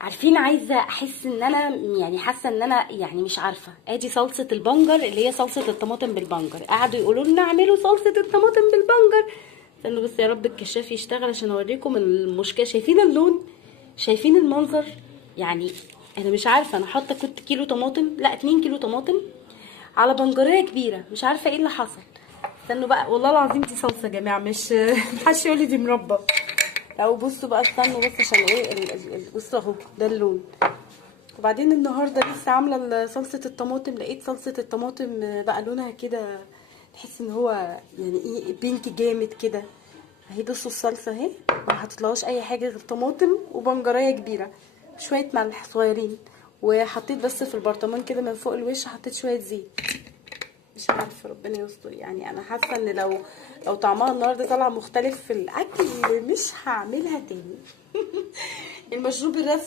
عارفين عايزه احس ان انا يعني حاسه ان انا يعني مش عارفه. ادي صلصه البنجر اللي هي صلصه الطماطم بالبنجر، قعدوا يقولوا لنا اعملوا صلصه الطماطم بالبنجر. استنوا بس يا رب الكشاف يشتغل عشان اوريكم المشكله. شايفين اللون؟ شايفين المنظر؟ يعني انا مش عارفه. انا حاطه كنت كيلو طماطم، لا 2 كيلو طماطم على بنجريه كبيره، مش عارفه ايه اللي حصل. استنوا بقى، والله العظيم دي صلصه يا جماعه، مش محدش يقول لي دي مربى. لو بصوا بقى، استنوا بس عشان ايه بصوا اهو ده اللون. وبعدين النهارده لسه عامله صلصه الطماطم، لقيت صلصه الطماطم بقى لونها كده، تحس ان هو يعني ايه بينك جامد كده. اهي بصوا الصلصه اهي، ما حطيتلهاش اي حاجه غير طماطم وبنجريه كبيره، شويه ملح صغيرين، وحطيت بس في البرطمان كده من فوق الوش حطيت شويه زيت. مش عارفه، ربنا يستر. يعني انا حاسه ان لو طعمها النهارده طالع مختلف في الاكل مش هعملها تاني. المشروب الرسمي